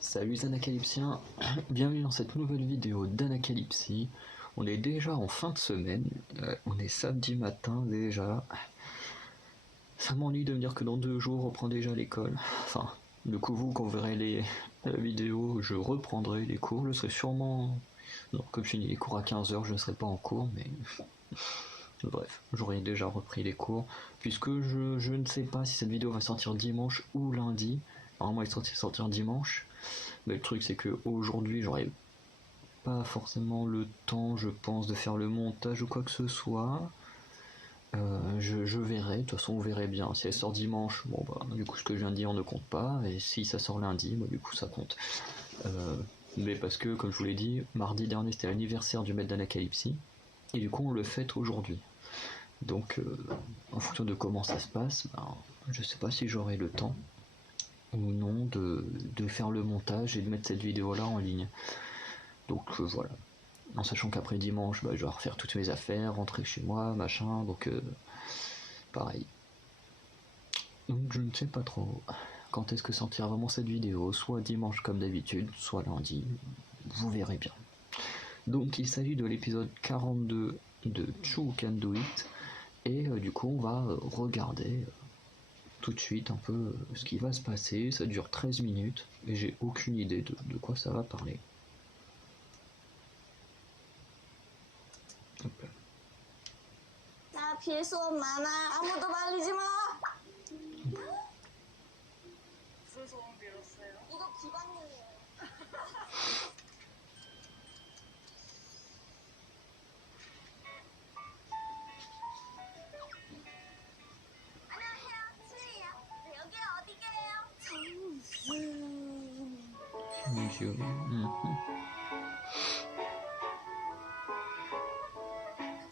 Salut les Anacalypsiens, bienvenue dans cette nouvelle vidéo d'Anacalypsie. On est déjà en fin de semaine, on est samedi matin déjà. Ça m'ennuie de me dire que dans 2 jours on reprend déjà l'école. Enfin, du coup vous quand vous verrez la vidéo, je reprendrai les cours. Je serai sûrement... Non, comme je finis les cours à 15h, je ne serai pas en cours, mais... Bref, j'aurais déjà repris les cours, puisque je ne sais pas si cette vidéo va sortir dimanche ou lundi. Normalement elle est censée sortir dimanche. Mais le truc c'est que aujourd'hui j'aurais pas forcément le temps, je pense, de faire le montage ou quoi que ce soit. Je verrai, de toute façon vous verrez bien. Si elle sort dimanche, bon bah du coup ce que je viens de dire on ne compte pas. Et si ça sort lundi, bah du coup ça compte. Mais parce que comme je vous l'ai dit, mardi dernier c'était l'anniversaire du maître d'Anacalypsie. Et du coup on le fête aujourd'hui. Donc en fonction de comment ça se passe, ben, je sais pas si j'aurai le temps ou non de faire le montage et de mettre cette vidéo là en ligne. Donc voilà. En sachant qu'après dimanche, bah, je dois refaire toutes mes affaires, rentrer chez moi, machin, donc pareil. Donc je ne sais pas trop quand est-ce que sortira vraiment cette vidéo, soit dimanche comme d'habitude, soit lundi, vous verrez bien. Donc il s'agit de l'épisode 42 de Choo Can Do It, et du coup on va regarder tout de suite un peu ce qui va se passer. Ça dure 13 minutes, et j'ai aucune idée de quoi ça va parler. Hop là. 나 빌 수업 많아. 아무도 말리지 마. 무슨 소원 빌었어요? 이거 기반이에요. 안녕하세요. 수희예요. 네, 여기 어디게요?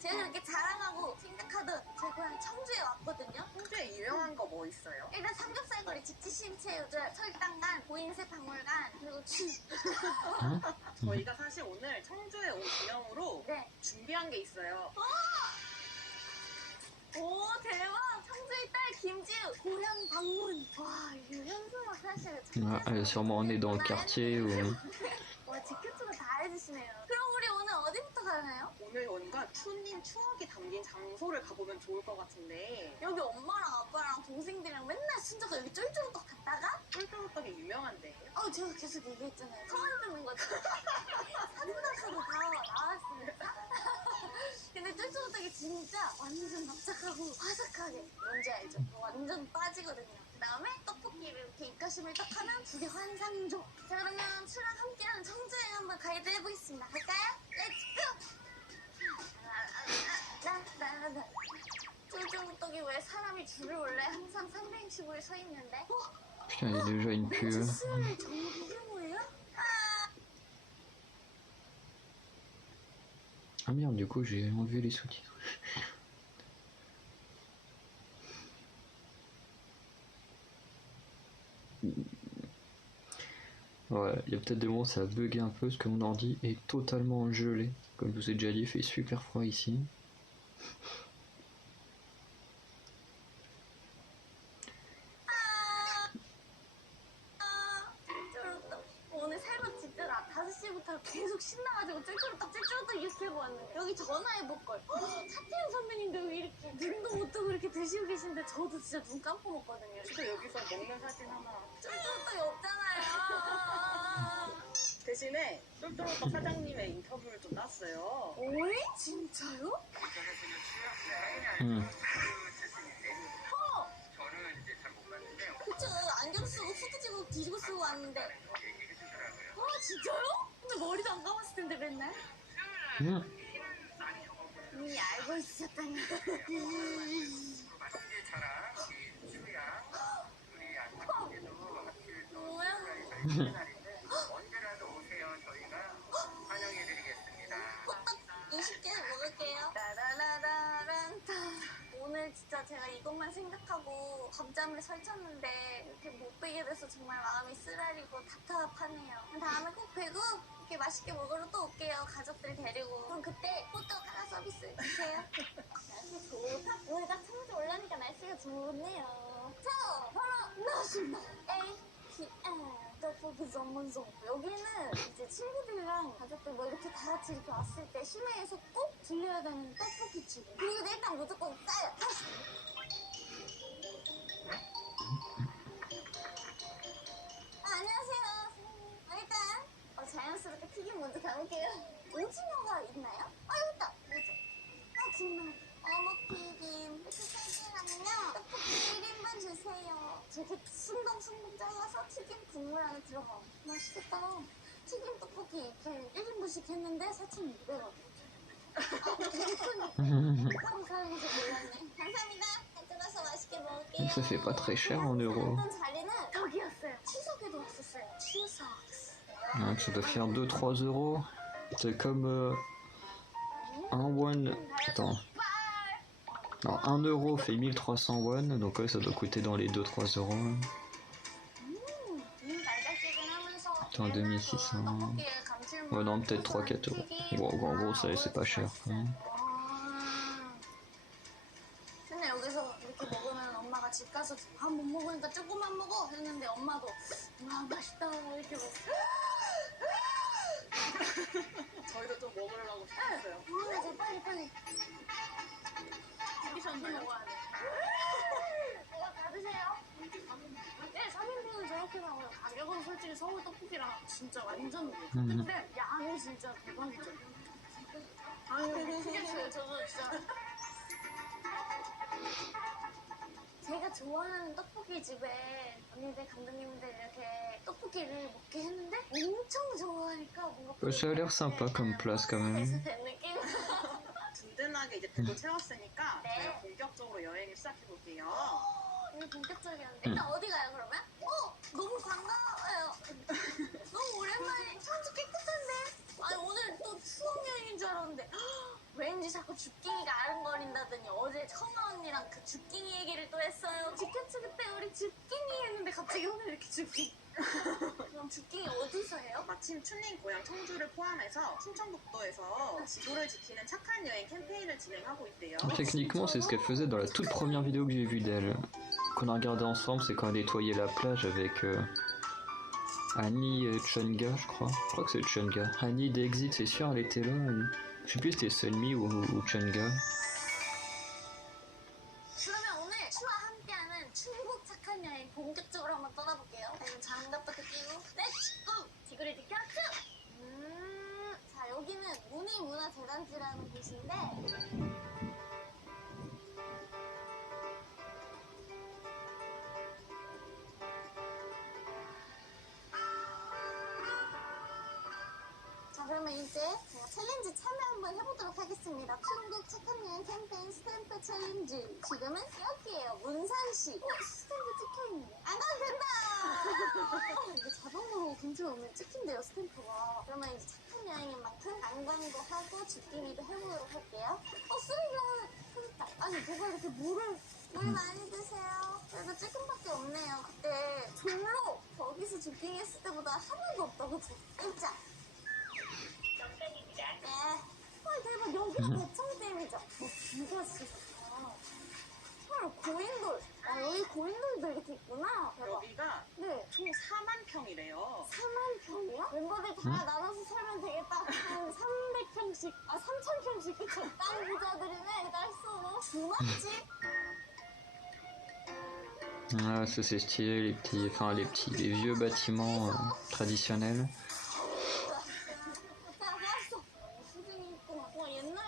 제가 그렇게 자랑하고 생각하던 제 고향 청주에 왔거든요. 청주에 유명한 거 뭐 있어요? 일단 삼겹살거리, 직지심체유절, 설당간, 보인새 박물관, 그리고 저희가 사실 오늘 청주에 온 기념으로 네. 준비한 게 있어요. 오 대박! 청주의 딸 김지우 고향 방문. 와 이거 현수막 사실 Elle est sûrement née dans le quartier ou... 와 직캠으로 다 해주시네요. 그럼 우리 오늘 어디부터 가나요? 오늘 뭔가 추님 추억이 담긴 장소를 가보면 좋을 것 같은데 여기 엄마랑 아빠랑 동생들이랑 맨날 순자가 여기 쫄쫄떡 갔다가 쫄쫄떡이 유명한데 제가 계속 얘기했잖아요. 처음 듣는 거죠. 사진에서도 다 나왔으니까. 근데 쫄쫄떡이 진짜 완전 납작하고 바삭하게 뭔지 알죠? 완전 빠지거든요. 그 다음에 떡볶이를 이렇게 입가심을 딱 하면 그게 환상적. 자 그러면 추랑 함께하는 청주여행 한번 가이드 해보겠습니다. 갈까요? 렛츠고! 나나나 쫄쫄떡이 왜 사람이 줄을 원래 항상 365일 서 있는데? Putain, il y a déjà une pub. Ah merde, du coup j'ai enlevé les sous-titres. Ouais, il y a peut-être des moments où ça a bugué un peu parce que mon ordi est totalement gelé. Comme je vous ai déjà dit, il fait super froid ici. 오늘 새로 진짜 5시부터 계속 신나가지고 쫄쫄떡 이렇게 하고 왔는데 여기 전화해볼걸. 차태현 선배님도 여기 이렇게 눈도 못 뜨고 이렇게 드시고 계신데 저도 진짜 눈 깜빡했거든요. 저도 여기서 먹는 사진 하나 쫄쫄떡이 없잖아요. 대신에 쫄쫄떡 사장님의 인터뷰를 좀 땄어요. 오이? 진짜요? 저는 이제 잘 못 봤는데 그쵸 안경 쓰고 후드 지고 뒤지고 쓰고 왔는데 얘기해 주더라고요. 진짜요? 근데 머리도 안 감았을 텐데 맨날 이미 알고 있으셨다니. 맛있게 자란 우리 추야 우리 안타깝게도 하필 또 뭐야? 저희 날인데 언제라도 오세요. 저희가 환영해드리겠습니다. 호떡 20개 먹을게요. 따라라라란타. 오늘 진짜 제가 이것만 생각하고 밤잠을 설쳤는데 이렇게 못 뵈게 돼서 정말 마음이 쓰라리고 답답하네요. 다음에 꼭 뵈고 이렇게 맛있게 먹으러 또 올게요. 가족들 데리고. 그럼 그때 호떡 하나 서비스 주세요. 날씨 좋다. 오늘 딱 청주 올라니까 날씨가 좋네요. 저 바로 나왔습니다. ATM. 떡볶이 전문점. 여기는 이제 친구들이랑 가족들 뭐 이렇게 다 같이 이렇게 왔을 때 시내에서 꼭 들려야 되는 떡볶이집. 그리고 일단 무조건 싸요. 안녕하세요. 일단 자연스럽게 튀김 먼저 가볼게요. 오징어가 있나요? 여기 있다. 뭐죠? 정말. 어묵튀김 이렇게 3개랑요. 떡볶이 1인분 주세요. 저렇게 숭덩숭덩 잘라서 튀김 국물 안에 들어가요. 맛있겠다. 튀김 떡볶이 이렇게 1인분씩 했는데 4,600원. 하루 살면서 몰랐네. 감사합니다. 가져가서 맛있게 먹을게요. Ça fait pas très cher en euros. 어떤 자리는 저기였어요. 추석에도 왔었어요. 추석. Donc ça doit faire 2-3 euros. C'est comme 1 won. Attends. Non, 1 euro fait 1300 won, donc ouais, ça doit coûter dans les 2-3 euros. Attends, 2600. Ouais, non, peut-être 3-4 euros. Bon, en gros, ça c'est pas cher quand même. 근데 여기서 이렇게 먹으면 엄마가 집 가서 밥 못 먹으니까 조금만 먹어 했는데 엄마도 와 맛있다 이렇게 먹어. 저희도 좀 먹으려고 시켰어요. 빨리. 여기서는 먹어야 돼. 이거 받으세요. 네, 3인분은 저렇게 나와요. 가격은 솔직히 서울 떡볶이랑 진짜 완전 근데 양이 진짜 대박이죠. 아유, 크겠어요. 저도 진짜. 제가 좋아하는 떡볶이 집에 언니들, 감독님들 이렇게 떡볶이를 먹게 했는데 엄청 좋아하니까 뭔가 Ça a l'air sympa comme place quand même. 그래서 된 느낌? 든든하게 이제 배도 채웠으니까 네. 저희가 본격적으로 여행을 시작해볼게요. 이거 본격적이었는데 일단 어디 가요 그러면? 너무 반가워요. 너무 오랜만에 천지 깨끗한데? 아니 오늘 또 수학여행인 줄 알았는데 왠지 자꾸 주끼니가 아른거린다더니 어제 청아 언니랑 그 주끼니 얘기를 또 했어요. 지켰지 그때 우리 주끼니 했는데 갑자기 오늘 이렇게 주끼. 그럼 주끼니 어디서 해요? 마침 춘님 고향 청주를 포함해서 충청북도에서 지도를 지키는 착한 여행 캠페인을 진행하고 있대요. Techniquement, c'est ce qu'elle faisait dans la toute première vidéo que j'ai vue d'elle. Qu'on a regardé ensemble, c'est quand elle nettoyait la plage avec Annie et Chunga, je crois. Je crois que c'est Chunga. Annie d'Exit, c'est sûr, elle était là. Je sais plus si c'était Selmi ou Chunga. 그러면 오늘 추와 함께하는 충북 착한 여행 본격적으로 한번 떠나볼게요. 이건 장갑부터 끼고 렛츠고! 지구를 지켜 쭉! 자 여기는 문화재단지라는 곳인데 자 그러면 이제 제가 챌린지 참여 한번 해보도록 하겠습니다. 충북 착한 여행 캠페인 스탬프 챌린지. 지금은 여기에요. 문산시. 스탬프 찍혀있네. 안 가도 된다! 이게 자동으로 근처에 오면 찍힌대요, 스탬프가. 그러면 이제 착한 여행인 만큼 관광도 하고 집기미도 해보도록 할게요. 쓰레기가 터졌다. 아니 누가 이렇게 물 많이 드세요. 그래도 조금밖에 없네요. 그때 종로 거기서 집기미 했을 때보다 하나도 없다, 그쵸? 진짜. 네. 대박. 여기가 대청댐이죠. 비가 진짜. 헐, 고인돌. 여기 고인돌도 이렇게 있구나. 대박. 여기가 네. 총 4만 평이래요. 4만 평이요? 멤버들 다 나눠서 살면 되겠다. 한 300평씩. 3,000평씩. 그쵸? 땅 부자들이네. 날쏘고. 주막집? Ah, ça c'est stylé, les vieux bâtiments traditionnels. 수준이 있구나. 옛날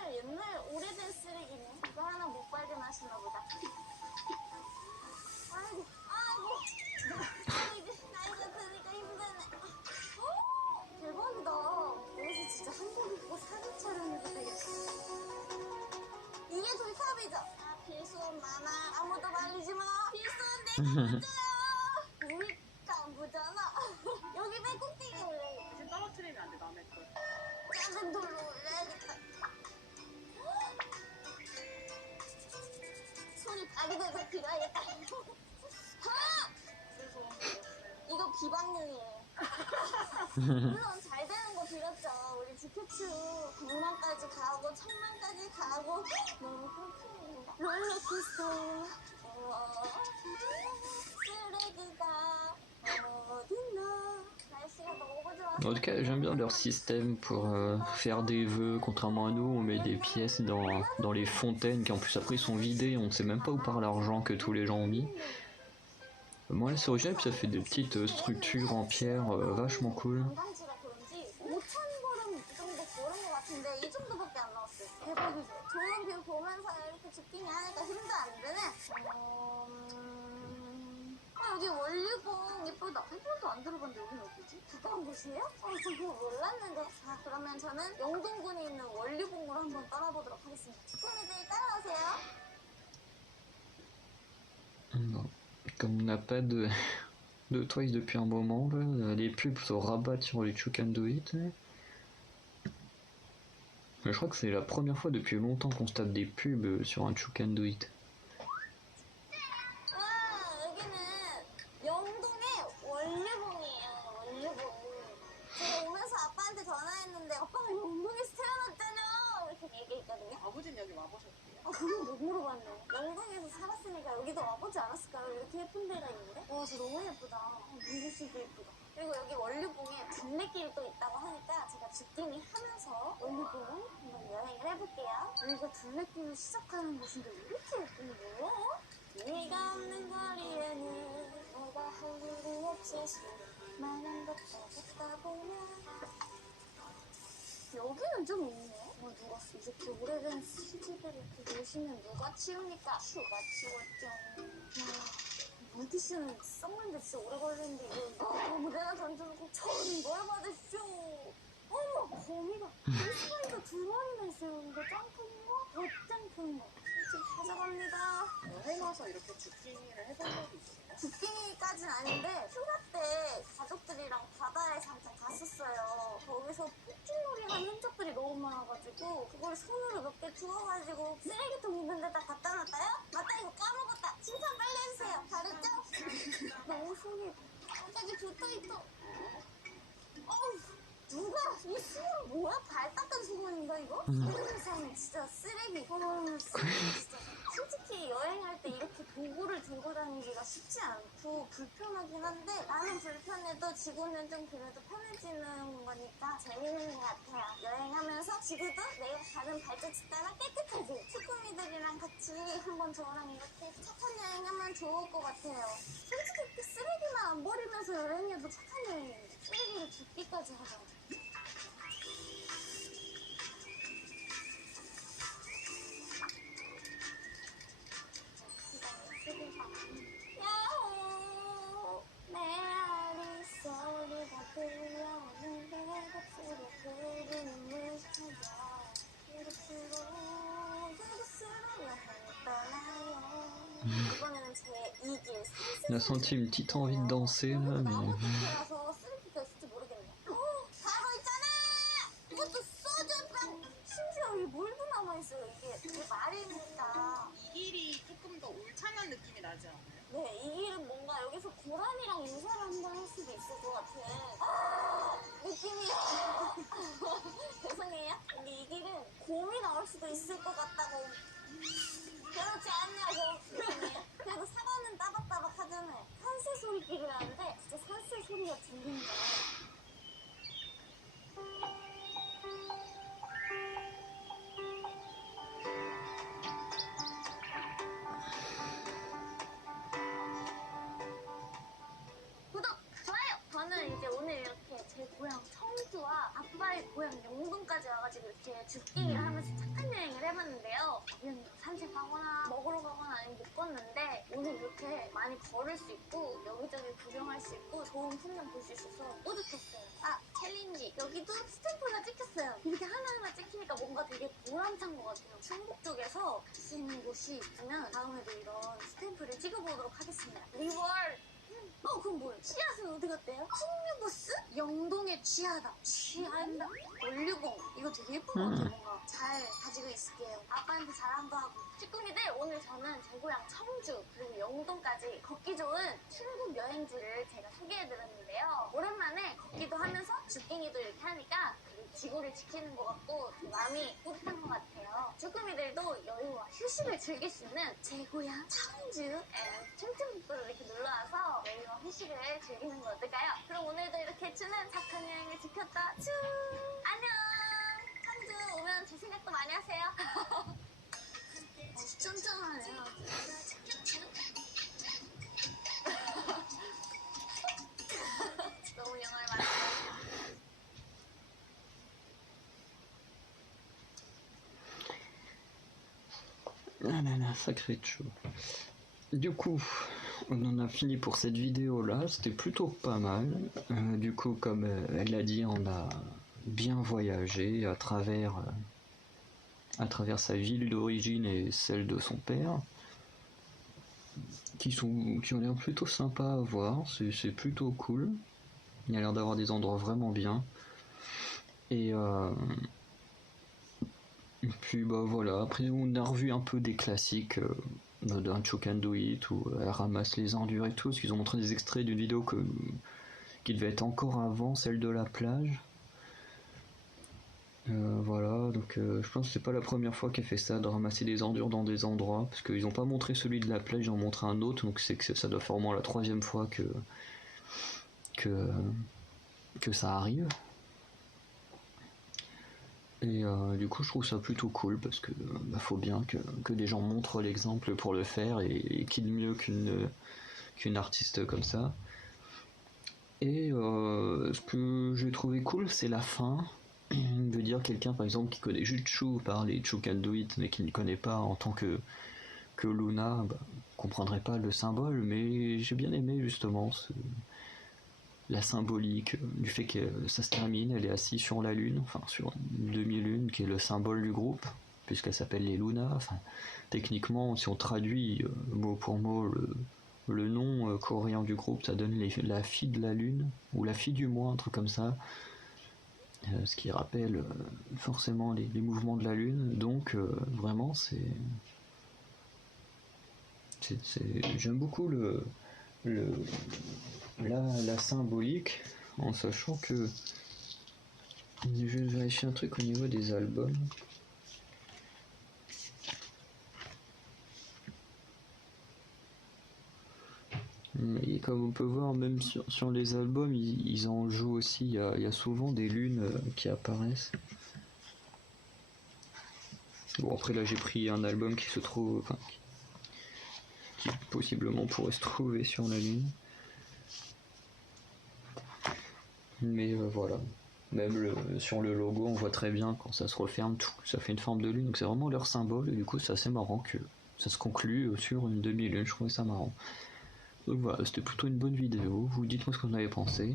오래된 쓰레기네. 이거 하나 못 발견하시나 보다. 아이고. 이제 나이가 드니까 힘드네. 대박이다. 여기서 진짜 한복 입고 사진 촬영해도 되겠다. 이게 돌탑이죠? 필수원 많아. 아무도 말리지 마. 필수원 내가 먼저야. 우리가 안 보잖아. 여기 맨 꼭대기에 올래. 대신 떨어뜨리면 안 돼, 남의 걸. 작은 돌로 올려야겠다. 손이 발이 돼서 빌어야겠다. 이거 비방용이에요. 물론 잘 되는 거 빌었죠. 우리 지표추 100만까지 가고 1000만까지 가고 너무 끔찍합니다. 롤러코스터 쓰레기가 어딨나 En tout cas, j'aime bien leur système pour faire des vœux. Contrairement à nous, on met des pièces dans les fontaines qui en plus après sont vidées. On ne sait même pas où part l'argent que tous les gens ont mis. Moi, c'est original, puis ça fait des petites structures en pierre vachement cool. 관광지라 그런지 5,000걸음 이 정도 걸은 것 같은데 이 정도밖에 안 나왔어요. 대박이죠. 좋은 뷰 보면서 이렇게 주킹이 하니까 힘도 안 드네. 여기 원류봉 예쁘다. 한 번도 안 들어봤는데 여기는 어디지? 가까운 곳이에요? 저 그거 몰랐는데. 자, 그러면 저는 영동군에 있는 원류봉으로 한번 떠나보도록 하겠습니다. 친구들 따라오세요. Bon. Comme on n'a pas de Twice depuis un moment, là, les pubs se rabattent sur les You Can Do It. Mais je crois que c'est la première fois depuis longtemps qu'on se tape des pubs sur un You Can Do It. 와, 여기는 영동의 원류봉이에요. 원류봉. 제가 오면서 아빠한테 전화했는데 아빠가 영동에서 태어났잖아. 이렇게 얘기했거든요. 아버지는 여기 와보셨대요? 그건 못 물어봤네. 영동에서 살았으니까 여기도 와보지 않았을까요? 이렇게 예쁜 데가 있는데? 와, 저 너무 예쁘다. 눈부시게 예쁘다. 그리고 여기 원류봉에 둘레길이 또 있다고 하니까 제가 주띵이 하면서 원류봉 한번 여행을 해볼게요. 여기가 둘레길을 시작하는 곳인데 왜 이렇게 예쁜 거예요? 네가 없는 거리에는 내가 할 일이 없지 많은 것도 걷다 보면 여기는 좀 있네. 누가 이렇게 오래된 휴지들을 이렇게 놓으시면 누가 치웁니까? 슈가 치웠죠. 물티슈는 썩는데 진짜 오래 걸리는데 이거 무대나 던져놓고 천벌 받으시오. 어머, 거미가 일수가 2마리나 있어요. 이거 짱 큰 거? 더 짱 큰 거. 집 가져갑니다. 여행 와서 이렇게 주킹이를 해본 적이 있어요? 주킹이까진 아닌데 휴가 때 가족들이랑 바다에 잠깐 갔었어요. 거기서 폭죽놀이 한 흔적들이 너무 많아가지고 그걸 손으로 몇 개 주워가지고 쓰레기통 있는 데다 갖다 놨다요? 맞다, 이거 까먹었다. 칭찬 빨리 해주세요. 잘했죠? 너무 속이 갑자기 붙어있어. 어우, 누가 이 수건 뭐야? 발 닦은 수건인가 이거? 세상에 진짜 쓰레기. 진짜 솔직히 여행할 때 이렇게 도구를 들고 다니기가 쉽지 않고 불편하긴 한데 나는 불편해도 지구는 좀 그래도 편해지는 거니까 재밌는 것 같아요. 여행하면서 지구도 내가 가는 발자취 따라 깨끗하지. 쭈꾸미들이랑 같이 한번 저랑 이렇게 착한 여행하면 좋을 것 같아요. 솔직히 이렇게 쓰레기만 안 버리면서 여행해도 착한 여행이에요. 쓰레기를 줍기까지 하잖아. 야호, 메아리 소리가 들려오는데 겉으로 흐르는 물처럼 그곳으로 여행을 떠나요. 이번에는 제 2길 On a senti une petite envie de danser là, mais. 나무 숲이라서 쓰레기가 있을지 모르겠네. 바로 있잖아! 이것도 소주병! 심지어 이 물도 남아있어요. 이게 말이니까. 이 길이 조금 더 울창한 느낌이 나지 않아요? 네, 이 길은 뭔가 여기서 고라니랑 인사를 한번 할 수도 있을 것 같은 느낌이야. 죄송해요. 근데 이 길은 곰이 나올 수도 있을 것 같다고. 그렇지 않냐고. 그래도 사과는 따박따박 하잖아요. 산새 소리길이라는데 진짜 산새 소리가 들린다. 구독, 좋아요! 저는 이제 오늘 이렇게 제 고향 청주와 아빠의 고향 영동까지 와가지고 이렇게 주기를 하면서 착한 여행을 해봤는데요. 그냥 산책하거나 먹으러 가거나 아니면 못 걷는데 오늘 이렇게 많이 걸을 수 있고 여기저기 구경할 수 있고 좋은 풍경 볼 수 있어서 뿌듯했어요. 아, 챌린지! 여기도 스탬프가 찍혔어요. 이렇게 하나하나 찍히니까 뭔가 되게 보람찬 것 같아요. 중국 쪽에서 갈 수 있는 곳이 있으면 다음에도 이런 스탬프를 찍어보도록 하겠습니다. 리월! 그럼 뭐예요? 씨앗은 어디 갔대요? 풍류부스? 영동의 취하다. 취한다. 원류봉. 이거 되게 예쁜 것 같아요. 뭔가 잘 가지고 있을게요. 아빠한테 자랑도 하고. 쭈꾸미들, 오늘 저는 제 고향 청주 그리고 영동까지 걷기 좋은 충북 여행지를 제가 소개해드렸는데요. 오랜만에 걷기도 하면서 주깅이도 이렇게 하니까 그리고 지구를 지키는 것 같고 마음이 뿌듯한 것 같아요. 쭈꾸미들도 여유와 휴식을 즐길 수 있는 제 고향 청주 충청북도로 이렇게 놀러와서 여유와 휴식을 즐기는 거 어떨까요? 그럼 오늘도 이렇게 추는 착한 여행을 지켰다 쭈 안녕. 청주 오면 제 생각도 많이 하세요. 쫀쫀하네요. 너무 영화를 많이 Ah là là, sacré chou. Du coup, on en a fini pour cette vidéo là, c'était plutôt pas mal. Du coup, comme elle l'a dit, on a bien voyagé à travers sa ville d'origine et celle de son père, qui ont l'air plutôt sympas à voir, c'est plutôt cool. Il y a l'air d'avoir des endroits vraiment bien. Et puis bah voilà, après on a revu un peu des classiques d'un Choc and Do It où elle ramasse les ordures et tout, parce qu'ils ont montré des extraits d'une vidéo qui devait être encore avant celle de la plage. Voilà, donc je pense que c'est pas la première fois qu'elle fait ça, de ramasser des ordures dans des endroits, parce qu'ils ont pas montré celui de la plage, ils ont montré un autre, donc c'est que ça doit faire au moins la 3e fois que ça arrive. Et du coup je trouve ça plutôt cool parce que faut bien que des gens montrent l'exemple pour le faire, et qui de mieux qu'une artiste comme ça. Et ce que j'ai trouvé cool, c'est la fin. Je veux dire, quelqu'un par exemple qui connaît juste Chou par les Choc and Do It mais qui ne connaît pas en tant que Luna, comprendrait pas le symbole, mais j'ai bien aimé justement la symbolique du fait que ça se termine, elle est assise sur la lune, enfin sur une demi-lune qui est le symbole du groupe, puisqu'elle s'appelle les Luna. Enfin, techniquement, si on traduit mot pour mot le nom coréen du groupe, ça donne la fille de la lune, ou la fille du mois, un truc comme ça, ce qui rappelle forcément les mouvements de la lune. Donc vraiment j'aime beaucoup la symbolique, en sachant que je vais vérifier un truc au niveau des albums. Et comme on peut voir, même sur les albums, ils en jouent aussi, il y a souvent des lunes qui apparaissent. Bon, après là j'ai pris un album qui se trouve, enfin, qui possiblement pourrait se trouver sur la lune. Mais voilà, même sur le logo on voit très bien quand ça se referme, tout, ça fait une forme de lune, donc c'est vraiment leur symbole, et du coup c'est assez marrant que ça se conclue sur une demi-lune, je trouvais ça marrant. Donc voilà, c'était plutôt une bonne vidéo, vous dites-moi ce que vous en avez pensé,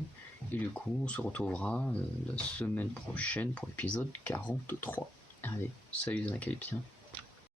et du coup on se retrouvera la semaine prochaine pour l'épisode 43. Allez, salut les Anacalypsiens.